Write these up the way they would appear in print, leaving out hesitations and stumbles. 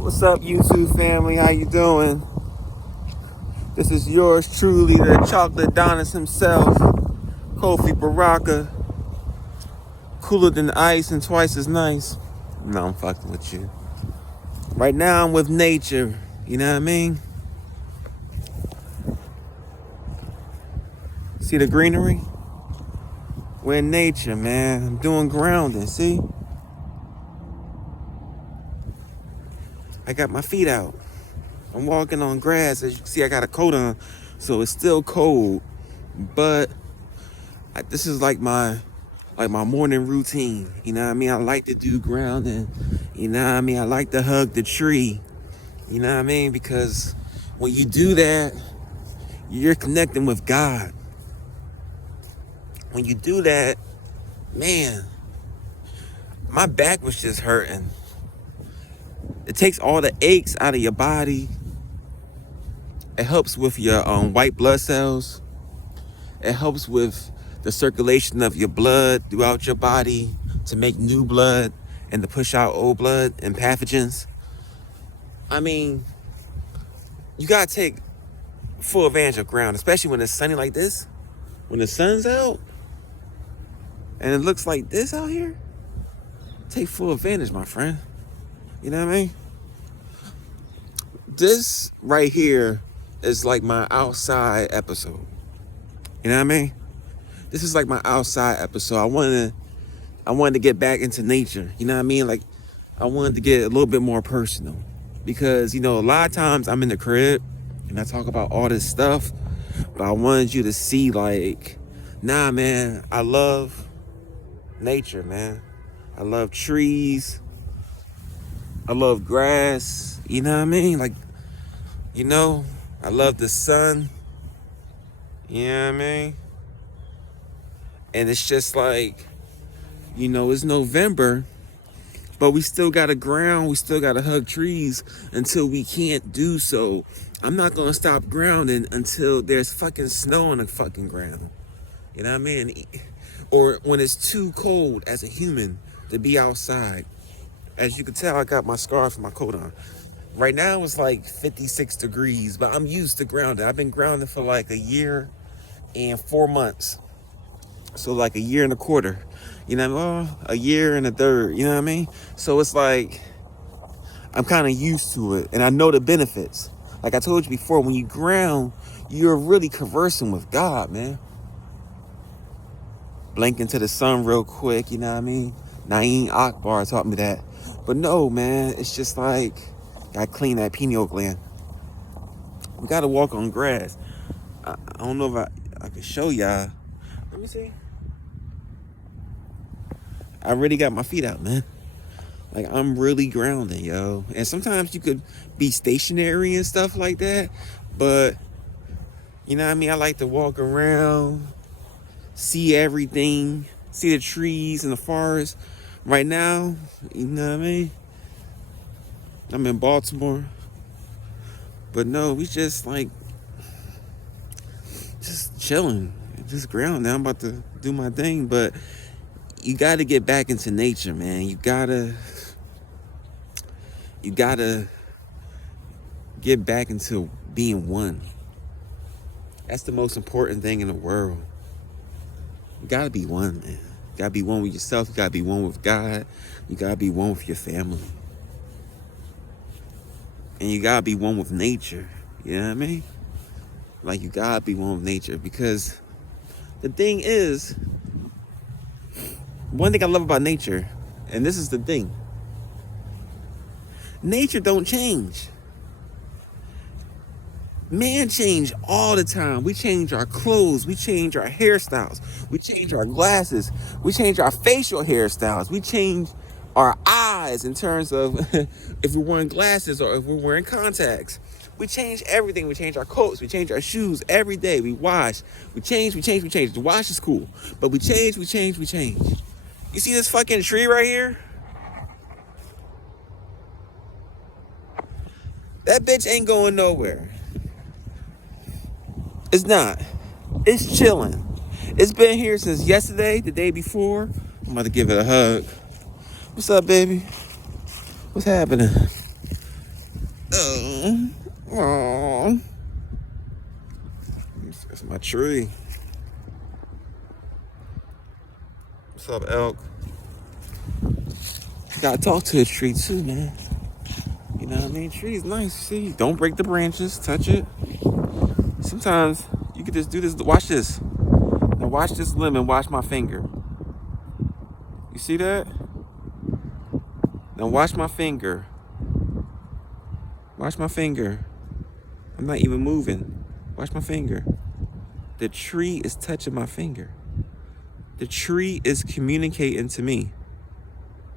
What's up, YouTube family? How you doing? This is yours truly, the chocolate Adonis himself, Kofi Baraka. Cooler than ice and twice as nice. No, I'm fucking with you. Right now, I'm with nature. You know what I mean? See the greenery? We're in nature, man. I'm doing grounding, see? I got my feet out. I'm walking on grass. As you can see, I got a coat on, so it's still cold. But this is like my morning routine. You know what I mean? I like to do grounding. You know what I mean? I like to hug the tree. You know what I mean? Because when you do that, you're connecting with God. When you do that, man, my back was just hurting. It takes all the aches out of your body. It helps with your white blood cells. It helps with the circulation of your blood throughout your body to make new blood and to push out old blood and pathogens. I mean, you gotta take full advantage of ground, especially when it's sunny like this. When the sun's out and it looks like this out here, take full advantage, my friend. You know what I mean? This right here is like my outside episode. You know what I mean? This is like my outside episode. I wanted to get back into nature. You know what I mean? Like, I wanted to get a little bit more personal. Because, you know, a lot of times I'm in the crib and I talk about all this stuff. But I wanted you to see, like, nah, man, I love nature, man. I love trees. I love grass. You know what I mean? Like, you know, I love the sun. You know what I mean? And it's just like, you know, it's November, but we still gotta ground, we still gotta hug trees until we can't do so. I'm not gonna stop grounding until there's fucking snow on the fucking ground. You know what I mean? Or when it's too cold as a human to be outside. As you can tell, I got my scarf and my coat on. Right now it's like 56 degrees, but I'm used to grounding. I've been grounding for like a year and 4 months. So like a year and a quarter, you know, well, a year and a third, you know what I mean? So it's like, I'm kind of used to it and I know the benefits. Like I told you before, when you ground, you're really conversing with God, man. Blink into the sun real quick, you know what I mean? Naeem Akbar taught me that. But no, man, it's just like, gotta clean that pineal gland. We gotta walk on grass. I don't know if I can show y'all. Let me see. I really got my feet out, man. Like, I'm really grounding, yo. And sometimes you could be stationary and stuff like that. But, you know what I mean? I like to walk around, see everything, see the trees and the forest. Right now, you know what I mean? I'm in Baltimore. But no, we just like, just chilling. Just ground. Now I'm about to do my thing, but you got to get back into nature, man. You gotta get back into being one. That's the most important thing in the world. You gotta be one, man. You gotta be one with yourself. You gotta be one with God. You gotta be one with your family. And you gotta be one with nature. You know what I mean? Like, you gotta be one with nature, because the thing is, one thing I love about nature, and this is the thing, nature don't change. Man change all the time. We change our clothes, we change our hairstyles, we change our glasses, we change our facial hairstyles, we change our eyes in terms of if we're wearing glasses or if we're wearing contacts. We change everything. We change our coats. We change our shoes every day. We wash. We change. The wash is cool. But we change. You see this fucking tree right here? That bitch ain't going nowhere. It's not. It's chilling. It's been here since yesterday, the day before. I'm about to give it a hug. What's up, baby? What's happening? Aww. That's my tree. What's up, elk? You gotta talk to a tree too, man. You know what I mean? Tree's nice. See, don't break the branches. Touch it. Sometimes you could just do this. Watch this. Now watch this limb and watch my finger. You see that? Now watch my finger. Watch my finger. I'm not even moving. Watch my finger. The tree is touching my finger. The tree is communicating to me.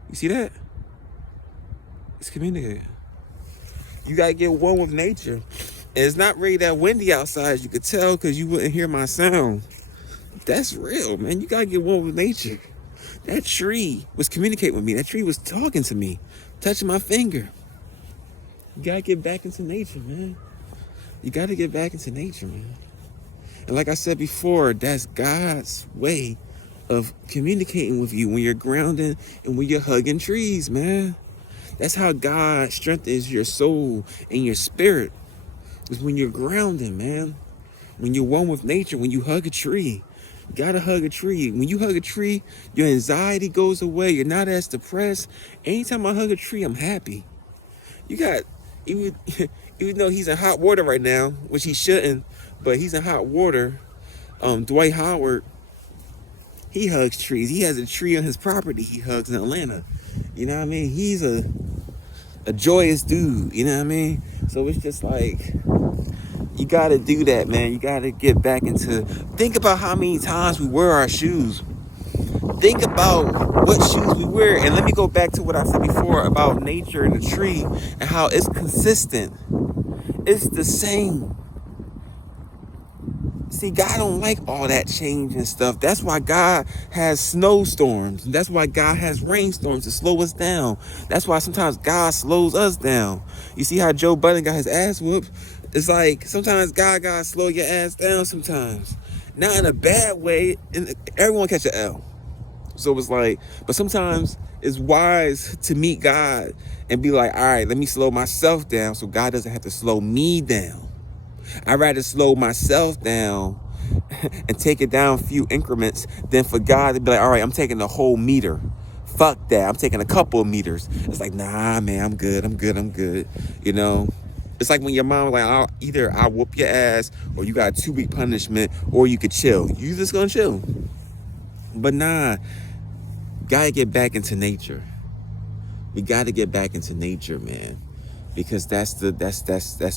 You see that? It's communicating. You gotta get one with nature. And it's not really that windy outside, as you could tell, because you wouldn't hear my sound. That's real, man. You gotta get one with nature. That tree was communicating with me. That tree was talking to me, touching my finger. You gotta get back into nature, man. You gotta get back into nature, man. And like I said before, that's God's way of communicating with you when you're grounding and when you're hugging trees, man. That's how God strengthens your soul and your spirit. Is when you're grounding, man. When you're one with nature, when you hug a tree. You gotta hug a tree. When you hug a tree, your anxiety goes away. You're not as depressed. Anytime I hug a tree, I'm happy. You got, even though he's in hot water right now, which he shouldn't, but he's in hot water. Dwight Howard, he hugs trees. He has a tree on his property he hugs in Atlanta. You know what I mean? He's a joyous dude, you know what I mean? So it's just like, you gotta do that, man. You gotta get back into, think about how many times we wear our shoes. Think about what shoes we wear. And let me go back to what I said before about nature and the tree and how it's consistent. It's the same. See, God don't like all that change and stuff. That's why God has snowstorms. That's why God has rainstorms to slow us down. That's why sometimes God slows us down. You see how Joe Budden got his ass whooped? It's like sometimes God gotta slow your ass down sometimes. Not in a bad way. And everyone catch an L. So it's like, but sometimes it's wise to meet God and be like, all right, let me slow myself down so God doesn't have to slow me down. I'd rather slow myself down and take it down a few increments than for God to be like, all right, I'm taking the whole meter. Fuck that. I'm taking a couple of meters. It's like, nah, man, I'm good. You know, it's like when your mom was like, either I'll whoop your ass or you got a 2-week punishment or you could chill. You just gonna chill. But nah, gotta get back into nature. We gotta get back into nature, man. Because that's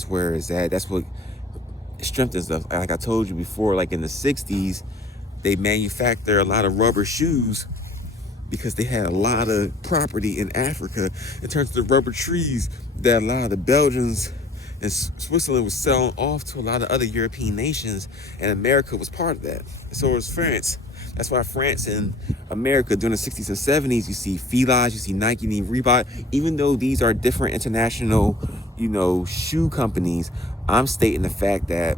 where it's at. That's what strengthens us. Like I told you before, like in the 60s, they manufactured a lot of rubber shoes because they had a lot of property in Africa in terms of the rubber trees that a lot of the Belgians and Switzerland was selling off to a lot of other European nations, and America was part of that. So was France. That's why France and America during the 60s and 70s, you see Fila, you see Nike, and Reebok. Even though these are different international, shoe companies, I'm stating the fact that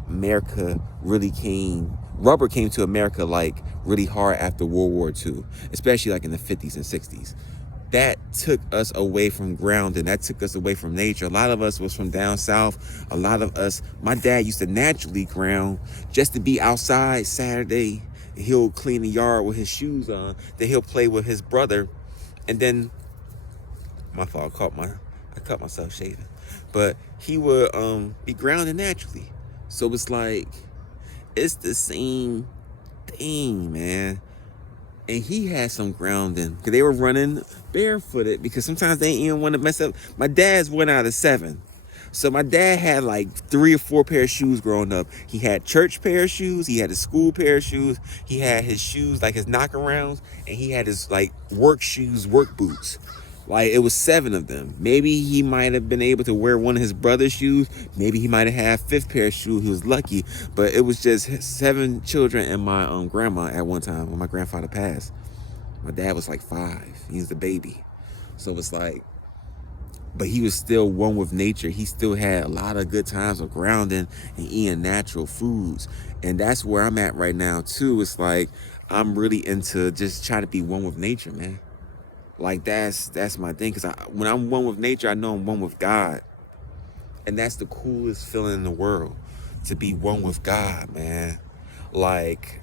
rubber came to America like really hard after World War II, especially like in the 50s and 60s. That took us away from grounding. That took us away from nature. A lot of us was from down south. A lot of us, my dad used to naturally ground just to be outside Saturday. He'll clean the yard with his shoes on. Then he'll play with his brother. And then, my fault, I cut myself shaving. But he would be grounded naturally. So it's like, it's the same thing, man. And he had some grounding because they were running barefooted because sometimes they didn't even want to mess up. My dad's 1 out of 7. So my dad had like 3 or 4 pair of shoes growing up. He had church pair of shoes. He had his school pair of shoes. He had his shoes, like his knockarounds. And he had his like work shoes, work boots. Like it was 7 of them. Maybe he might have been able to wear one of his brother's shoes. Maybe he might have had a 5th pair of shoes. He was lucky. But it was just 7 children and my grandma at one time when my grandfather passed. My dad was like 5. He's the baby. So it's like, but he was still one with nature. He still had a lot of good times of grounding and eating natural foods. And that's where I'm at right now too. It's like, I'm really into just trying to be one with nature, man. Like that's my thing. Because when I'm one with nature, I know I'm one with God. And that's the coolest feeling in the world, to be one with God, man. Like,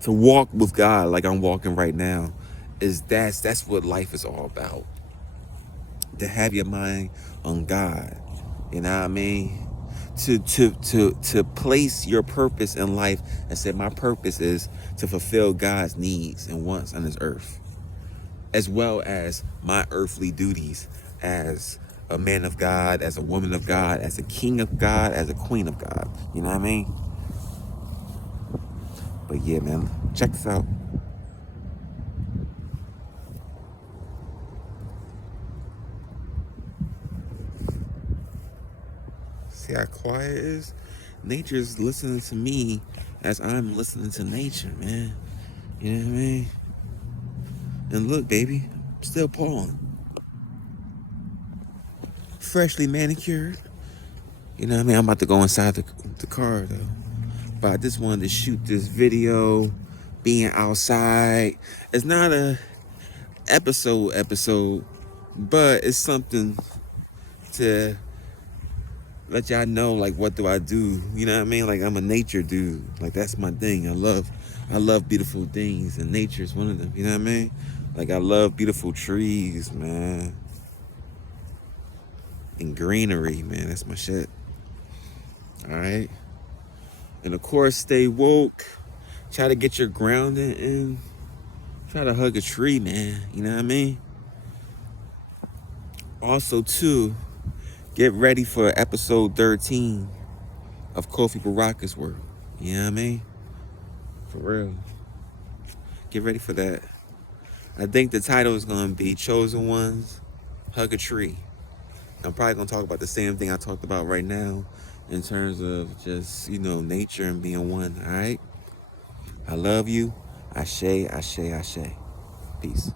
to walk with God like I'm walking right now, that's what life is all about. To have your mind on God. You know what I mean? To place your purpose in life and say, my purpose is to fulfill God's needs and wants on this earth, as well as my earthly duties as a man of God, as a woman of God, as a king of God, as a queen of God. You know what I mean? But yeah, man, check this out. See how quiet it is? Nature's listening to me as I'm listening to nature, man. You know what I mean? And look, baby, I'm still pawing. Freshly manicured. You know what I mean? I'm about to go inside the car, though. But I just wanted to shoot this video, being outside. It's not a episode, but it's something to let y'all know, like, what do I do? You know what I mean? Like, I'm a nature dude. Like, that's my thing. I love beautiful things, and nature's one of them. You know what I mean? Like, I love beautiful trees, man, and greenery, man. That's my shit. All right. And of course, stay woke. Try to get your grounding in. Try to hug a tree, man. You know what I mean? Also, too, get ready for episode 13 of Kofi BARAKA'S work. You know what I mean? For real. Get ready for that. I think the title is going to be Chosen Ones, Hug a Tree. I'm probably going to talk about the same thing I talked about right now in terms of just, nature and being one, all right? I love you. Ashe, ashe, ashe. Peace.